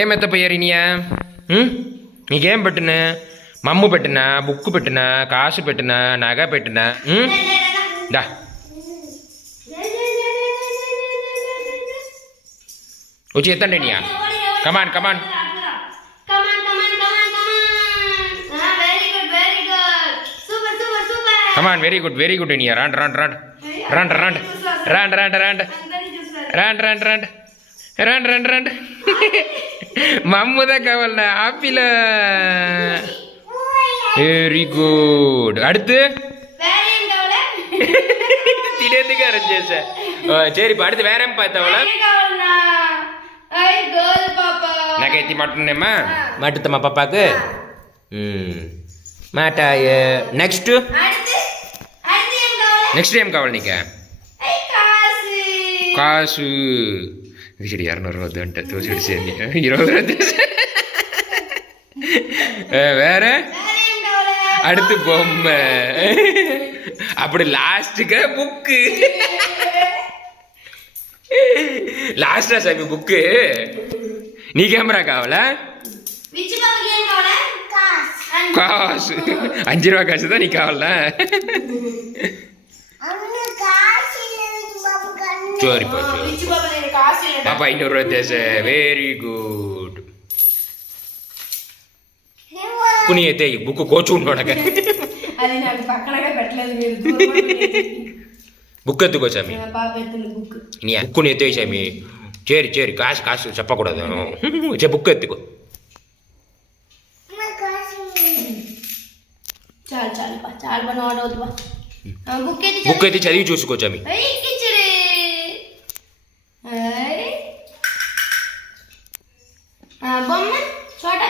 ఏమెత్తపోయారినియా నీకేం పెట్టినా మమ్ము పెట్టినా బుక్కు పెట్టినా కాసు పెట్టినా నగ పెట్టినా దా వచ్చి ఎత్తండి నియా కమాన్ కమాన్ కమాన్ వెరీ గుడ్ నియా రాండ్ రాండ్ రాండ్ రాండ్ రాండ్ రాండ్ రాండ్ రాండ్ రాండ్ రాండ్ రాండ్ రాండ్ రాండ్ రాండ్ మమ్ముదా కావాలన్నా ఆపిల్ వెరీ గుడ్ அடுத்து திடேந்துக்கு அரஞ்சேச சரி இப்போ அடுத்து வேற பார்த்தாவளா நகைத்தி மாட்டேனேம்மா மாட்டுத்தம்மா பாப்பாக்கு மாட்டாய నెక్స్ట్ ఏం కావాలి నీకు కాసు ఇది 200 వద్దు అంటే తోసిడిసేయండి 20 వద్దు வேற அடுத்து பொம்மை அப்படி லாஸ்ட்டுக்கு புக்கு లాస్టా సామి బుక్ నీకేమరా కావాలా కాసు 5 రూపాయ కాసుదా నీకు కావాలా சரி பாப்பா 500 ரூபாய் தேச வெரி குட் కునియతే ఈ బుక్ కోచుకుంటాడక అది నాకు పక్కనగా పెట్టలేదు మీరు బుక్ ఎత్తుకో సామి నీ బుక్ ఎత్తే సామి చేరి చేరి కాసు చెప్పకూడదు బుక్ ఎత్తుకో బుక్ అయితే చదివి చూసుకో సామి బొమ్మ చోటా